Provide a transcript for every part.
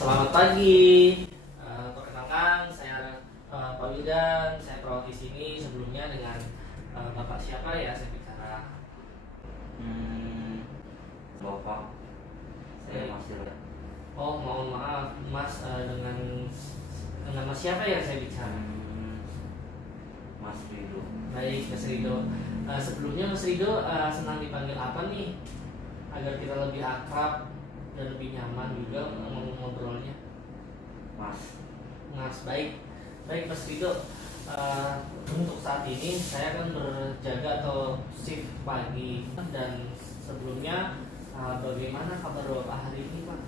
Selamat pagi. Perkenalkan saya Pak Wildan. Saya perawat di sini. Sebelumnya dengan Bapak siapa ya saya bicara? Hmm, Bapak, saya masih Oh, mohon maaf, Mas, dengan Mas siapa ya saya bicara? Mas Rido. Baik, Mas Rido. Sebelumnya Mas Rido senang dipanggil apa nih? Agar kita lebih akrab dan lebih nyaman juga ngobrolnya. Mas. Mas, baik. Baik Mas Rido. Untuk saat ini saya akan berjaga atau shift pagi, dan sebelumnya bagaimana kabar Bapak hari ini, Pak?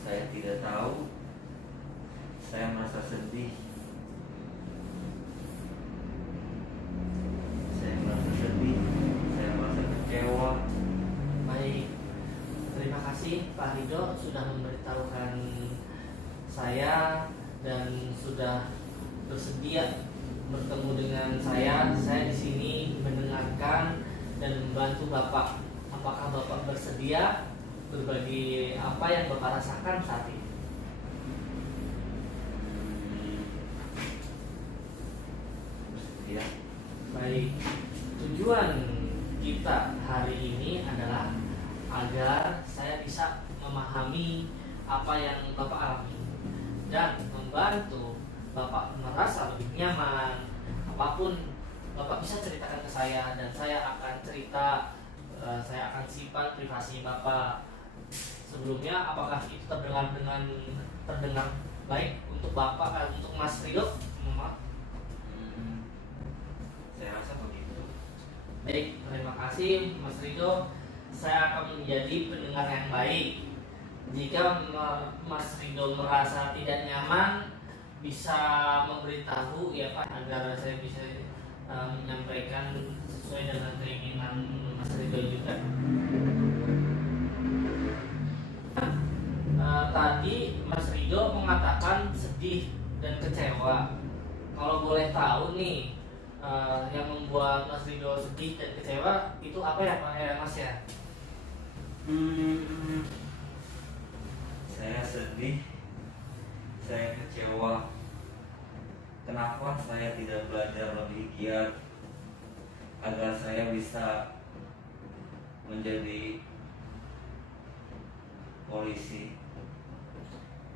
Saya tidak tahu. Saya merasa sedih. Saya merasa sedih. Saya merasa kecewa. Baik, terima kasih Pak Rido sudah memberitahukan saya dan sudah bersedia bertemu dengan saya. Saya di sini mendengarkan dan membantu Bapak. Apakah Bapak bersedia berbagi apa yang Bapak rasakan saat ini? Ya, Baik, tujuan kita hari ini adalah agar saya bisa memahami apa yang Bapak alami dan membantu Bapak merasa lebih nyaman. Apapun Bapak bisa ceritakan ke saya dan saya akan cerita. Saya akan simpan privasi Bapak. Sebelumnya, apakah itu terdengar baik untuk Bapak, untuk Mas Ridho? Maaf. saya rasa begitu. Baik, terima kasih Mas Ridho. Saya akan menjadi pendengar yang baik. Jika Mas Ridho merasa tidak nyaman, bisa memberitahu ya Pak, agar saya bisa menyampaikan sesuai dengan keinginan Mas Ridho juga. Tadi Mas Ridho mengatakan sedih dan kecewa. Kalau boleh tahu nih, yang membuat Mas Ridho sedih dan kecewa itu apa ya Pak ya Mas ya? Saya sedih. Saya kecewa. Kenapa saya tidak belajar lebih giat agar saya bisa menjadi polisi?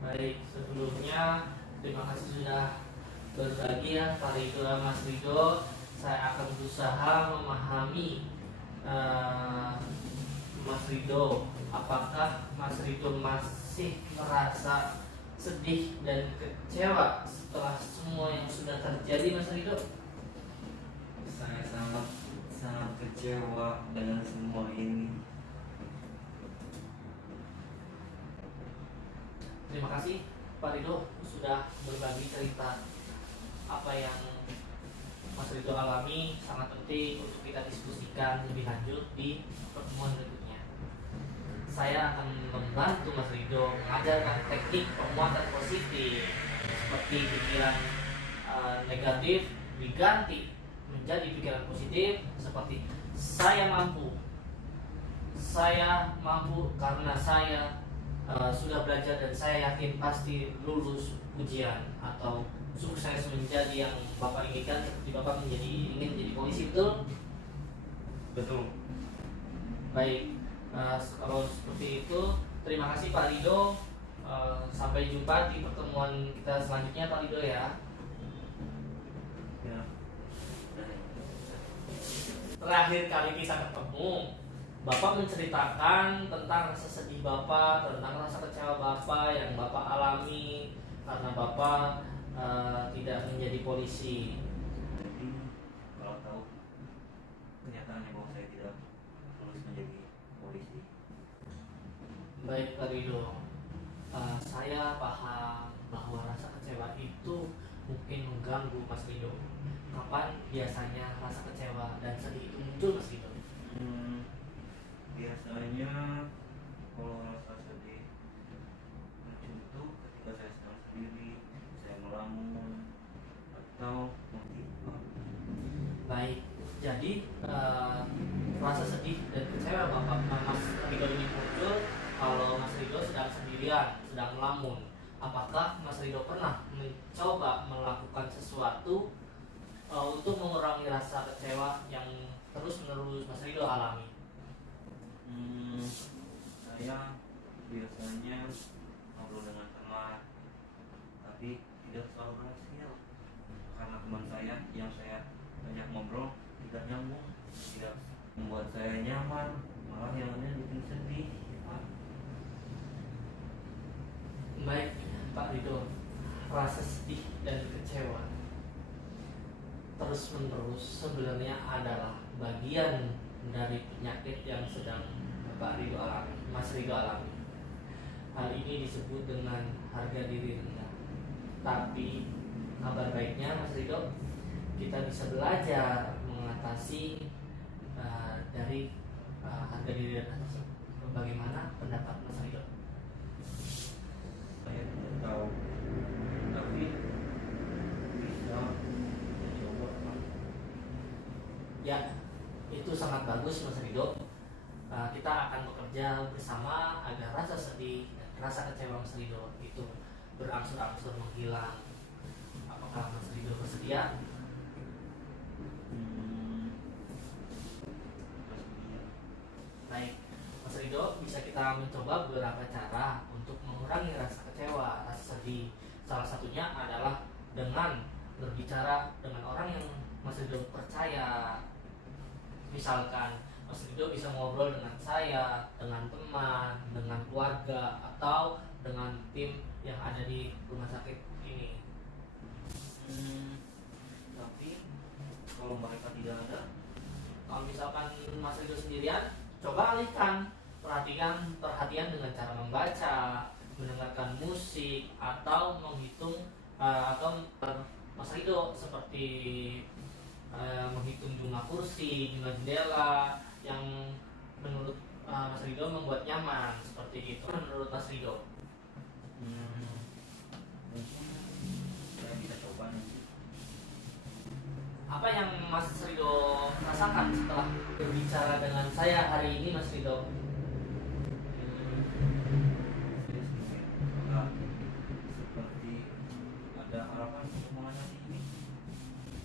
Baik, sebelumnya terima kasih sudah berbagi ya Pak Ridho, Mas Ridho. Saya akan berusaha memahami Mas Ridho. Apakah Mas Ridho masih merasa sedih dan kecewa setelah semua yang sudah terjadi, Mas Ridho? Saya sangat sangat kecewa dengan semua ini. Terima kasih Pak Ridho sudah berbagi cerita apa yang Mas Ridho alami. Sangat penting untuk kita diskusikan lebih lanjut di pertemuan berikutnya. Saya akan membantu Mas Ridho mengajarkan teknik penguatan positif, seperti pikiran negatif diganti menjadi pikiran positif, seperti saya mampu karena saya sudah belajar dan saya yakin pasti lulus ujian, atau sukses menjadi yang Bapak inginkan, seperti Bapak ingin menjadi polisi, betul? Betul. Baik, kalau seperti itu terima kasih Pak Ridho. Sampai jumpa di pertemuan kita selanjutnya Pak Ridho ya. Ya. Terakhir kali kita ketemu, Bapak menceritakan tentang rasa sedih Bapak, tentang rasa kecewa Bapak yang Bapak alami karena Bapak tidak menjadi polisi. Jadi kalau tahu kenyataannya bahwa saya tidak lulus menjadi polisi. Baik Pak Ridho, saya paham bahwa rasa kecewa itu mungkin mengganggu Mas Ridho. Kapan biasanya rasa kecewa dan sedih itu muncul, Mas Ridho? Biasanya kalau rasa sedih muncul itu ketika saya sedang sendiri, saya melamun atau mengtimpang. Baik, jadi rasa sedih dan kecewa Bapak Mas Ridho ini muncul kalau Rido sedang sendirian, sedang melamun. Apakah Mas Rido pernah mencoba melakukan sesuatu untuk mengurangi rasa kecewa yang terus-menerus Mas Rido alami? Saya biasanya ngobrol dengan teman, tapi tidak selalu berhasil karena teman saya yang saya ajak ngobrol tidak nyambung, tidak membuat saya nyaman, malah yang lainnya bikin sedih. Baik Pak Rido, rasa sedih dan kecewa terus-menerus sebenarnya adalah bagian dari penyakit yang sedang Pak Rido alami, Mas Rido alami. Hal ini disebut dengan harga diri rendah. Tapi kabar baiknya Mas Rido, kita bisa belajar mengatasi dari harga diri rendah tersebut. Bagaimana pendapat Mas Rido? Saya tidak tahu, tapi bisa mencoba. Ya, itu sangat bagus Mas Rido. Kita akan bekerja bersama agar rasa sedih dan rasa kecewa Mas Rido itu berangsur-angsur menghilang. Apakah Mas Rido bersedia? Baik, Mas Rido, bisa kita mencoba beberapa cara untuk mengurangi rasa kecewa, rasa sedih. Salah satunya adalah dengan berbicara dengan orang yang Mas Rido percaya. Misalkan Mas Rido bisa ngobrol dengan saya, dengan teman, dengan keluarga, atau dengan tim yang ada di rumah sakit ini. Tapi kalau mereka tidak ada, Kalau misalkan Mas Rido sendirian, coba alihkan perhatian dengan cara membaca, mendengarkan musik, atau menghitung atau Mas Rido seperti menghitung jumlah kursi, jumlah jendela yang menurut Mas Rido membuat nyaman, seperti itu. Menurut Mas Rido, mungkin saya bisa coba nanti. apa yang Mas Rido rasakan setelah berbicara dengan saya hari ini, Mas Rido? Saya sedikit agak seperti ada harapan untuk mengatasi ini.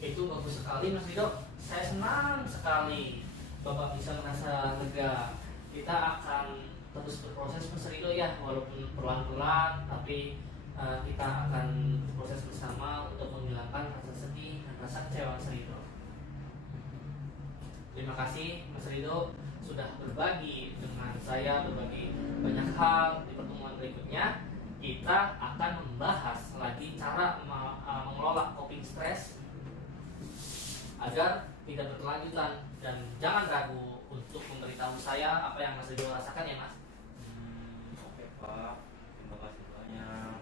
Itu bagus sekali Mas Rido. Saya senang sekali Bapak bisa merasa lega. Kita akan terus berproses Mas Rido ya, walaupun pelan-pelan, tapi kita akan berproses bersama untuk menghilangkan rasa sedih dan rasa kecewa Mas Rido. Terima kasih Mas Rido sudah berbagi dengan saya, berbagi banyak hal. Di pertemuan berikutnya kita akan membahas lagi cara mengelola coping stress agar tidak berkelanjutan, dan jangan ragu untuk memberitahu saya apa yang Mas Rido rasakan ya Mas. Oke Pak, terima kasih banyak.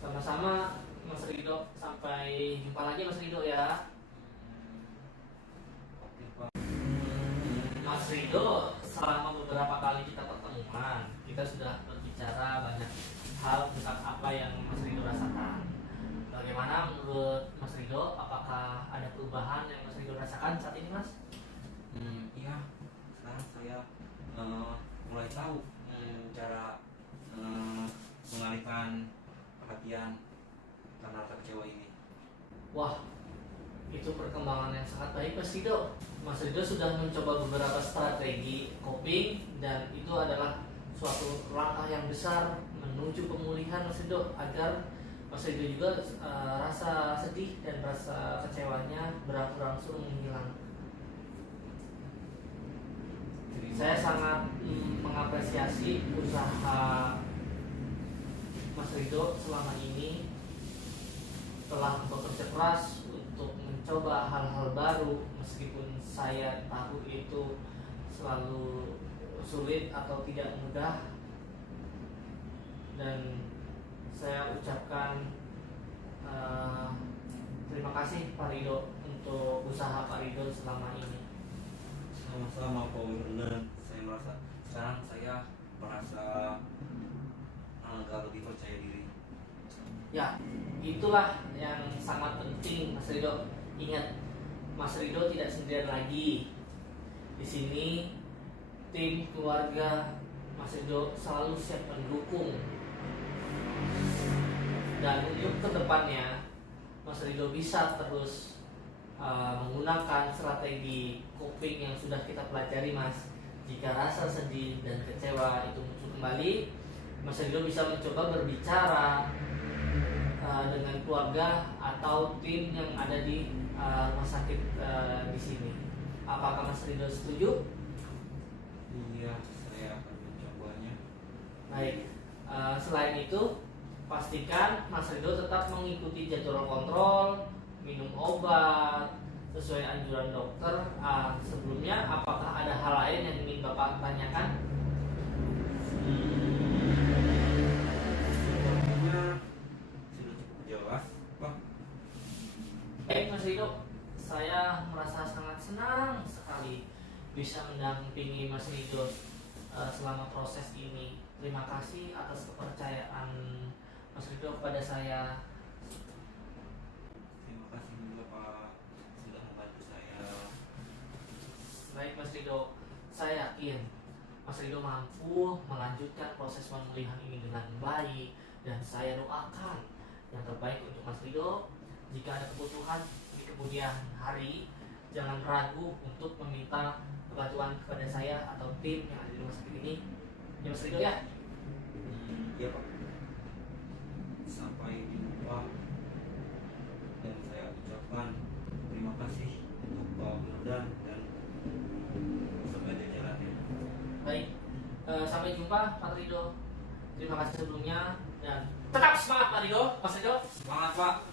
Sama-sama Mas Rido, sampai jumpa lagi Mas Rido ya. Oke Pak. Mas Rido, selama beberapa kali kita pertemuan, kita sudah berbicara banyak hal tentang apa yang Mas Rido rasakan. Bagaimana menurut Mas Rido? Apakah ada perubahan yang Mas Rido rasakan saat ini, Mas? Iya, sekarang saya mulai tahu cara mengalihkan perhatian karena rasa kecewa ini. Wah, itu perkembangan yang sangat baik Mas Rido. Mas Rido sudah mencoba beberapa strategi coping, dan itu adalah suatu langkah yang besar menuju pemulihan Mas Rido, agar Mas Rido juga rasa sedih dan rasa kecewanya berangsur-angsur menghilang. Saya sangat mengapresiasi usaha Mas Rido selama ini, telah bekerja keras untuk mencoba hal-hal baru, meskipun saya tahu itu selalu sulit atau tidak mudah. Dan saya ucapkan terima kasih Pak Rido untuk usaha Pak Rido selama ini. Sama-sama Pak Wirden. Sekarang saya merasa agak lebih percaya diri. Ya, itulah yang sangat penting Mas Rido. Ingat, Mas Rido tidak sendirian lagi. Di sini tim keluarga Mas Mas Rido selalu siap mendukung. Dan untuk kedepannya Mas Rido bisa terus menggunakan strategi coping yang sudah kita pelajari, Mas. Jika rasa sedih dan kecewa itu muncul kembali, Mas Rido bisa mencoba berbicara dengan keluarga atau tim yang ada di rumah sakit di sini. Apakah Mas Rido setuju? Iya, saya akan mencobanya. Baik. Selain itu, pastikan Mas Rido tetap mengikuti jadwal kontrol, minum obat sesuai anjuran dokter. Sebelumnya, apakah ada hal lain yang ingin Bapak tanyakan? Sepertinya sudah cukup jelas, Pak. Baik Mas Rido, saya merasa sangat senang sekali bisa mendampingi Mas Rido selama proses ini. Terima kasih atas kepercayaan Mas Rido kepada saya. Terima kasih juga, Pak, sudah membantu saya. Baik Mas Rido, saya yakin Mas Rido mampu melanjutkan proses pemulihan ini dengan baik, dan saya doakan yang terbaik untuk Mas Rido. Jika ada kebutuhan di kemudian hari, jangan ragu untuk meminta bantuan kepada saya atau tim yang ada di rumah sakit ini. Ya Mas Rido ya. Iya, Pak. Sampai jumpa. Dan saya ucapkan terima kasih untuk Pak Wildan dan semua jajarannya. Baik, sampai jumpa Pak Rido. Terima kasih sebelumnya dan tetap semangat Pak Rido. Mas Rido. Semangat, Pak.